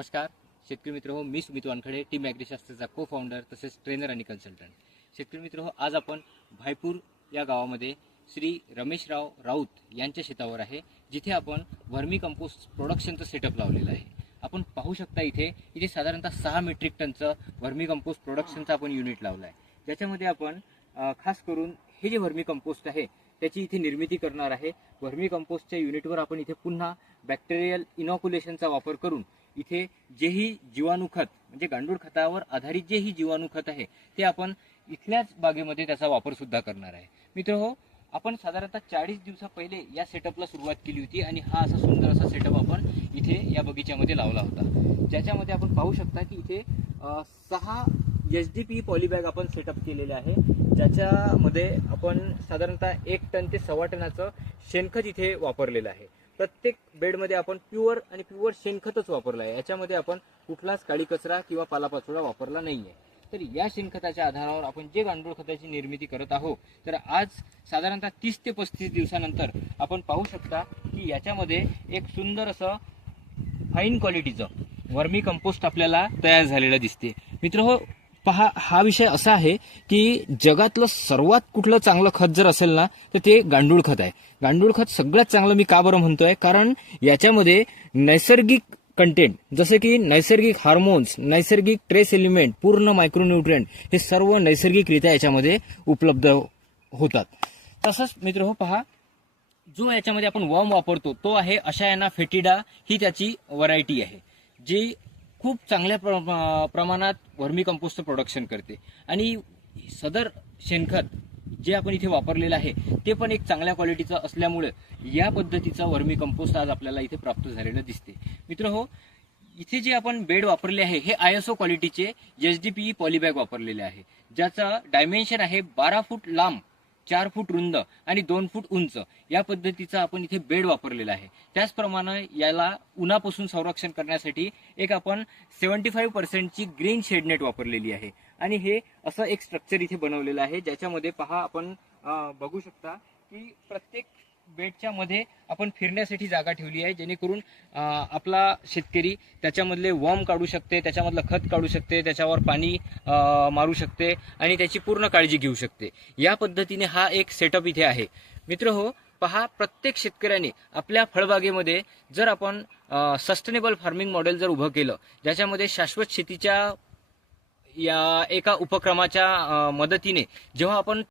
नमस्कार. शेतकरी मित्र हो मी सुमित वानखडे टीम ॲग्रिशास्त्रचा को फाउंडर तसेच ट्रेनर आणि कन्सल्टंट शेतकरी मित्र हो आज आपण भायपूर या गावामध्ये श्री रमेशराव राऊत यांच्या शेतावर आहे जिथे आपण व्हर्मी कंपोस्ट प्रोडक्शनचं सेटअप लावलेलं आहे. आपण पाहू शकता इथे इथे साधारणतः सहा मेट्रिक टनचं व्हर्मी कंपोस्ट प्रोडक्शनचं आपण युनिट लावलं आहे ज्याच्यामध्ये आपण खास करून हे जे व्हर्मी कंपोस्ट आहे त्याची इथे निर्मिती करणार आहे. व्हर्मी कंपोस्टच्या युनिटवर आपण इथे पुन्हा बॅक्टेरियल इनॉक्युलेशनचा वापर करून इथे जेही जीवाणू खत म्हणजे गांडूळ खतावर आधारित जे ही जीवाणू खत आहे ते आपण इथल्याच बागेमध्ये त्याचा वापर सुद्धा करणार आहे. मित्र हो आपण साधारणतः चाळीस दिवसा पहिले या सेटअपला सुरुवात केली होती आणि हा असा सुंदर असा सेटअप आपण इथे या बगीच्यामध्ये लावला होता. ज्याच्यामध्ये आपण पाहू शकता की इथे सहा एच डी पी पॉलीबॅग आपण सेटअप केलेले आहे ज्याच्यामध्ये आपण साधारणतः एक टन ते सव्वा टनाचं शेणखत इथे वापरलेलं आहे. प्रत्येक बेडमध्ये आपण प्युअर आणि प्युअर शेणखतच वापरलं आहे. याच्यामध्ये आपण कुठलाच काळी कचरा किंवा पालापाचोळा वापरला नाही आहे तर या शेणखताच्या आधारावर आपण जे गांडूळ खताची निर्मिती करत आहोत तर आज साधारणतः तीस ते पस्तीस दिवसानंतर आपण पाहू शकता की याच्यामध्ये एक सुंदर असं फाईन क्वालिटीचं वर्मी कंपोस्ट आपल्याला तयार झालेलं दिसते. मित्र हो पहा हा विषय असा आहे की जगातलं सर्वात कुठलं चांगलं खत जर असेल ना तर ते गांडूळ खत आहे. गांडूळ खत सगळ्यात चांगलं मी का बरं म्हणतोय? कारण याच्यामध्ये नैसर्गिक कंटेंट जसं की नैसर्गिक हार्मोन्स नैसर्गिक ट्रेस एलिमेंट पूर्ण मायक्रोन्यूट्रिएंट हे सर्व नैसर्गिकरित्या याच्यामध्ये उपलब्ध होतात. तसंच मित्र हो पहा जो याच्यामध्ये आपण वॉर्म वापरतो तो आहे अशायना फेटिडा ही त्याची व्हरायटी आहे. जी खूप चांगल्या प्र- प्रमाणात वर्मी कंपोस्टचं प्रोडक्शन करते. आणि सदर शेणखत जे आपण इथे वापरलेलं आहे ते पण एक चांगल्या क्वालिटीचं असल्यामुळे या पद्धतीचा वर्मी कंपोस्ट आज आपल्याला इथे प्राप्त झालेलं दिसते. मित्र हो इथे जे आपण बेड वापरले आहे हे आय एस ओ क्वालिटीचे एच डी पी पॉलीबॅग वापरलेले आहे. ज्याचा डायमेन्शन आहे बारा फूट लांब. चार फूट रुंद आणि दोन फूट उंच या पद्धतीचा आपण इथे बेड वापरलेला आहे. त्याचप्रमाणे याला उन्हापासून संरक्षण करण्यासाठी एक आपण सेव्हन्टी फाईव्ह पर्सेंटची ग्रीन शेडनेट वापरलेली आहे. आणि हे असं एक स्ट्रक्चर इथे बनवलेलं आहे ज्याच्यामध्ये पहा आपण बघू शकता की प्रत्येक बेडच्या मध्ये आपण फिरण्यासाठी जागा ठेवली आहे जेणेकरून आपला शेतकरी त्याच्यामधले वॉर्म काढू शकते त्याच्यामधलं खत काढू शकते त्याच्यावर पाणी मारू शकते आणि त्याची पूर्ण काळजी घेऊ शकते. या पद्धतीने हा एक सेटअप इथे आहे. मित्र हो पहा प्रत्येक शेतकऱ्याने आपल्या फळबागेमध्ये जर आपण सस्टेनेबल फार्मिंग मॉडेल जर उभं केलं ज्याच्यामध्ये शाश्वत शेतीच्या या एका उपक्रमाच्या मदतीने जेव्हा आपण